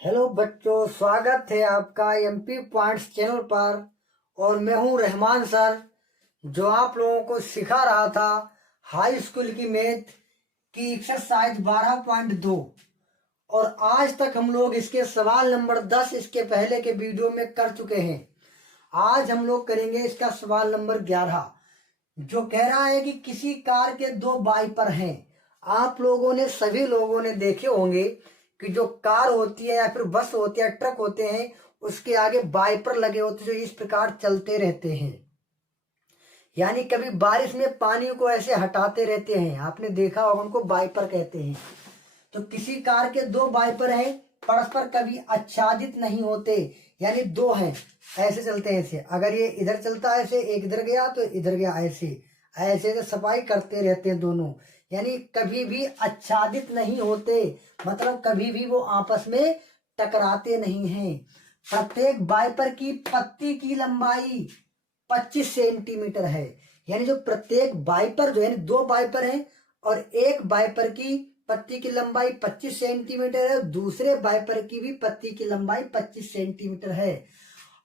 Hello बच्चों, स्वागत है आपका एमपी पॉइंट्स चैनल पर। और मैं हूं रहमान सर, जो आप लोगों को सिखा रहा था हाई स्कूल की मैथ की एक्सरसाइज 12.2। और आज तक हम लोग इसके सवाल नंबर 10 इसके पहले के वीडियो में कर चुके हैं। आज हम लोग करेंगे इसका सवाल नंबर 11, जो कह रहा है कि किसी कार के दो वाइपर हैं। आप लोगों ने, सभी लोगों ने देखे होंगे कि जो कार होती है या फिर बस होती है, ट्रक होते हैं, उसके आगे वाइपर लगे होते हैं जो इस प्रकार चलते रहते हैं। यानी कभी बारिश में पानी को ऐसे हटाते रहते हैं, आपने देखा होगा, उनको वाइपर कहते हैं। तो किसी कार के दो वाइपर हैं, परस्पर कभी आच्छादित नहीं होते। यानी दो हैं, ऐसे चलते हैं ऐसे। अगर ये इधर चलता है ऐसे, एक इधर गया तो इधर गया, ऐसे ऐसे तो सफाई करते रहते हैं दोनों। यानी कभी भी आच्छादित नहीं होते, मतलब कभी भी वो आपस में टकराते नहीं हैं। प्रत्येक वाइपर की पत्ती की लंबाई 25 सेंटीमीटर है। यानी जो प्रत्येक वाइपर जो है, दो वाइपर हैं और एक वाइपर की पत्ती की लंबाई 25 सेंटीमीटर है, दूसरे वाइपर की भी पत्ती की लंबाई 25 सेंटीमीटर है।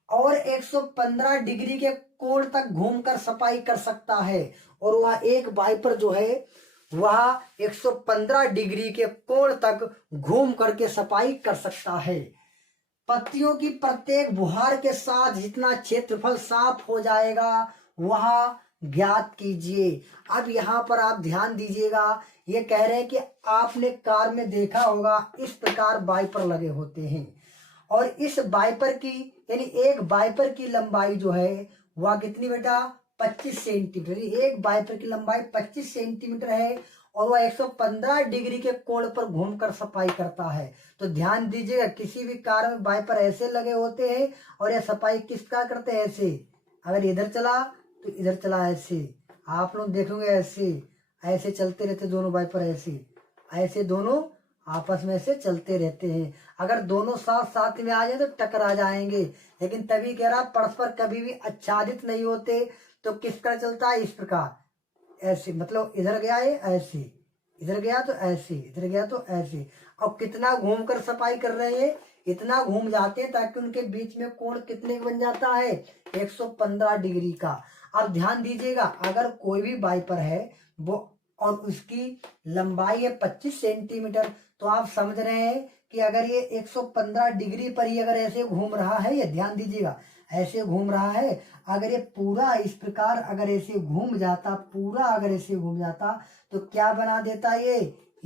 और 115 डिग्री के कोण तक घूमकर सफाई कर सकता है। और वह एक वाइपर जो है वह 115 डिग्री के कोण तक घूम करके सफाई कर सकता है। पत्तियों की प्रत्येक बुहार के साथ जितना क्षेत्रफल साफ हो जाएगा वह ज्ञात कीजिए। अब यहाँ पर आप ध्यान दीजिएगा, ये कह रहे हैं कि आपने कार में देखा होगा इस प्रकार वाइपर लगे होते हैं। और इस वाइपर की, यानी एक वाइपर की लंबाई जो है वह कितनी बेटा, 25 सेंटीमीटर। एक वाइपर की लंबाई 25 सेंटीमीटर है और वह 115 डिग्री के कोण पर घूमकर सफाई करता है। तो ध्यान दीजिएगा, किसी भी कार में वाइपर ऐसे लगे होते हैं और यह सफाई किसका करते हैं, ऐसे। अगर इधर चला तो इधर चला, ऐसे। आप लोग देखोगे ऐसे ऐसे चलते रहते दोनों वाइपर, ऐसे ऐसे दोनों आपस में से चलते रहते हैं। अगर दोनों साथ साथ में आ जाए तो टकरा जाएंगे। लेकिन तभी कह रहा, परस्पर कभी भी आच्छादित नहीं होते। तो किस तरह चलता है, इस प्रकार, ऐसे। मतलब इधर गया ये ऐसे, इधर गया तो ऐसे, इधर गया तो ऐसे। और कितना घूमकर सफाई कर रहे हैं, इतना घूम जाते हैं ताकि उनके बीच में कोण कितने बन जाता है, 115 डिग्री का। अब ध्यान दीजिएगा, अगर कोई भी वाइपर है वो और उसकी लंबाई है 25 सेंटीमीटर, तो आप समझ रहे हैं कि अगर ये 115 डिग्री पर ही अगर ऐसे घूम रहा है, ये ध्यान दीजिएगा, ऐसे घूम रहा है। अगर ये पूरा इस प्रकार अगर ऐसे घूम जाता, पूरा अगर ऐसे घूम जाता, तो क्या बना देता, ये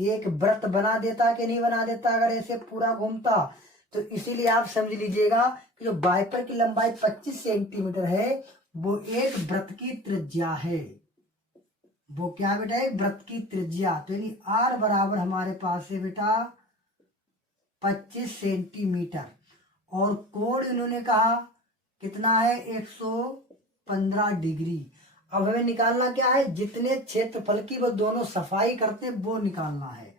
एक व्रत बना देता कि नहीं बना देता, अगर ऐसे पूरा घूमता। तो इसीलिए आप समझ लीजिएगा कि जो वाइपर की लंबाई 25 सेंटीमीटर है वो एक व्रत की त्रिज्या है। वो क्या बेटा, एक व्रत की त्रिज्या। तो यानी आर बराबर हमारे पास है बेटा 25 सेंटीमीटर। और कोण इन्होंने कहा कितना है, 115 डिग्री। अब हमें निकालना क्या है, जितने क्षेत्रफल की वो दोनों सफाई करते हैं वो निकालना है।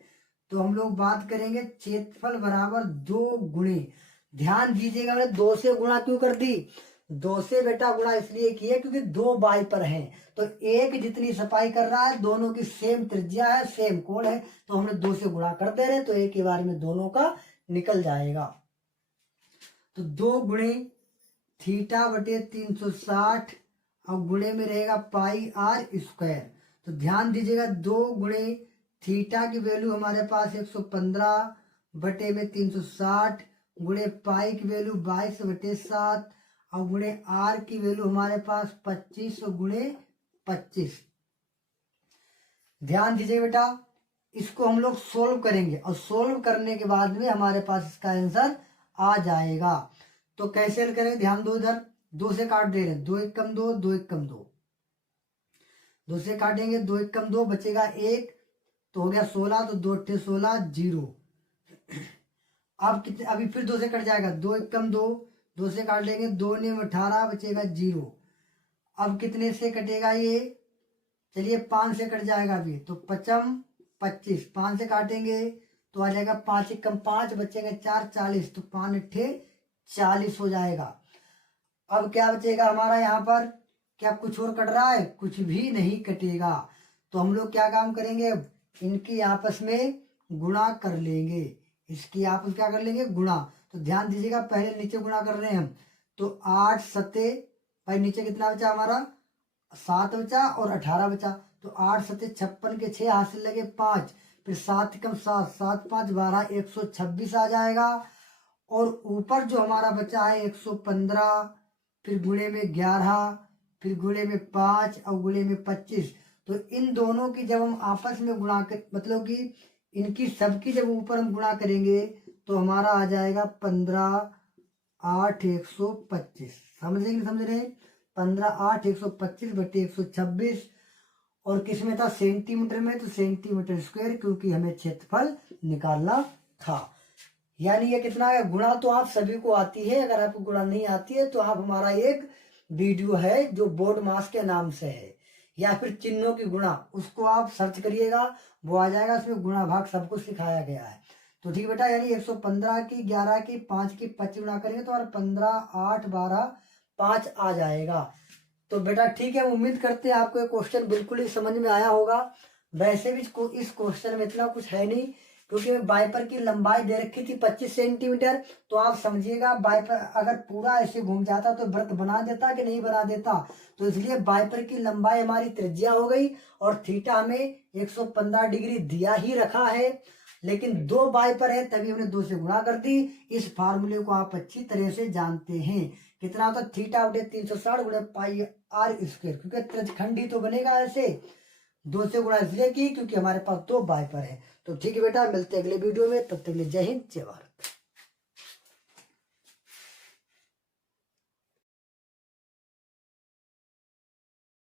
तो हम लोग बात करेंगे क्षेत्रफल बराबर 2 गुणे। ध्यान दीजिएगा, मैंने 2 से गुणा क्यों कर दी, 2 से बेटा गुणा इसलिए किया क्योंकि दो वाइपर हैं। तो एक जितनी सफाई कर रहा है, दोनों की सेम त्रिज्या है, सेम कोण है, तो हमने 2 से गुणा कर दे रहे, तो एक ही बार में दोनों का निकल जाएगा। तो 2 गुणे थीटा बटे 360 और गुणे में रहेगा पाई आर स्क्वायर। तो ध्यान दीजिएगा, 2 गुणे थीटा की वैल्यू हमारे पास 115 बटे में 360 गुणे पाई की वैल्यू 22 बटे 7 और गुणे आर की वैल्यू हमारे पास 25 गुणे 25। ध्यान दीजिए बेटा, इसको हम लोग सोल्व करेंगे और सोल्व करने के बाद में हमारे पास इसका आंसर आ जाएगा। तो कैसे करें, ध्यान दो, इधर 2 से काट दे रहे हैं, 2 एक कम 2, 2 एक कम 2, 2 से काटेंगे, 2 एक कम 2 बचेगा 1, तो हो गया 16, तो 2 अट्ठे 16, 0। अब कितने, अभी फिर 2 से कट जाएगा, 2 एक कम 2, 2 से काट लेंगे, 2 ने 18 बचेगा 0। अब कितने से कटेगा ये, चलिए 5 से कट जाएगा अभी, तो 5 25, 5 से काटेंगे तो आ जाएगा 5 एक कम 5 बचेगा 4, 40, तो 5 अट्ठे 40 हो जाएगा। अब क्या बचेगा हमारा यहाँ पर, क्या कुछ और कट रहा है, कुछ भी नहीं कटेगा। तो हम लोग क्या काम करेंगे, इनकी आपस में गुणा कर लेंगे, इसकी आपस क्या कर लेंगे, गुणा। तो ध्यान दीजिएगा, पहले नीचे गुणा कर रहे हैं हम, तो 8 सते भाई नीचे कितना बचा हमारा 7 बचा और 18 बचा, तो 8 सते 56 के 6 हासिल लगे 5, फिर 7 कम 7, 7 5 12, 126 आ जाएगा। और ऊपर जो हमारा बचा है 115, फिर गुणे में 11, फिर गुणे में 5 और गुणे में 25। तो इन दोनों की जब हम आपस में गुणा कर, मतलब कि इनकी सबकी जब ऊपर हम गुणा करेंगे तो हमारा आ जाएगा 15 8 125। समझेंगे, समझ रहे हैं? 15 8 125 बटे 126। और किस में था? सेंटीमीटर में, तो सेंटीमीटर स्क्वायर, क्योंकि हमें क्षेत्रफल निकालना था। यानी ये कितना है? गुणा तो आप सभी को आती है, अगर आपको गुणा नहीं आती है तो आप हमारा एक वीडियो है जो बोर्ड मास के नाम से है, या फिर चिन्हों की गुणा, उसको आप सर्च करिएगा, वो आ जाएगा, उसमें गुणा भाग सब कुछ सिखाया गया है। तो ठीक बेटा, यानी 115 की 11 की 5 की 25 गुणा करेंगे तो 15 8 12 5 आ जाएगा। तो बेटा ठीक है, उम्मीद करते हैं आपको ये क्वेश्चन बिल्कुल ही समझ में आया होगा। वैसे भी इस क्वेश्चन में इतना कुछ है नहीं, क्योंकि वाइपर की लंबाई दे रखी थी 25 सेंटीमीटर। तो आप समझिएगा, वाइपर अगर पूरा ऐसे घूम जाता तो वृत्त बना देता कि नहीं बना देता। तो इसलिए वाइपर की लंबाई हमारी त्रिज्या हो गई, और थीटा हमें 115 डिग्री दिया ही रखा है, लेकिन 2 वाइपर है तभी हमने 2 से गुणा कर दी। इस फार्मूले को आप अच्छी तरह से जानते हैं। कितना होता? थीटा बटे 360 गुणे पाई आर स्क्वायर, क्योंकि त्रिज्यखंडी तो बनेगा ऐसे। 2 से गुणा इसलिए की क्योंकि हमारे पास 2 वाइपर है। तो ठीक है बेटा, मिलते हैं अगले वीडियो में, तब तक के लिए जय हिंद जय भारत।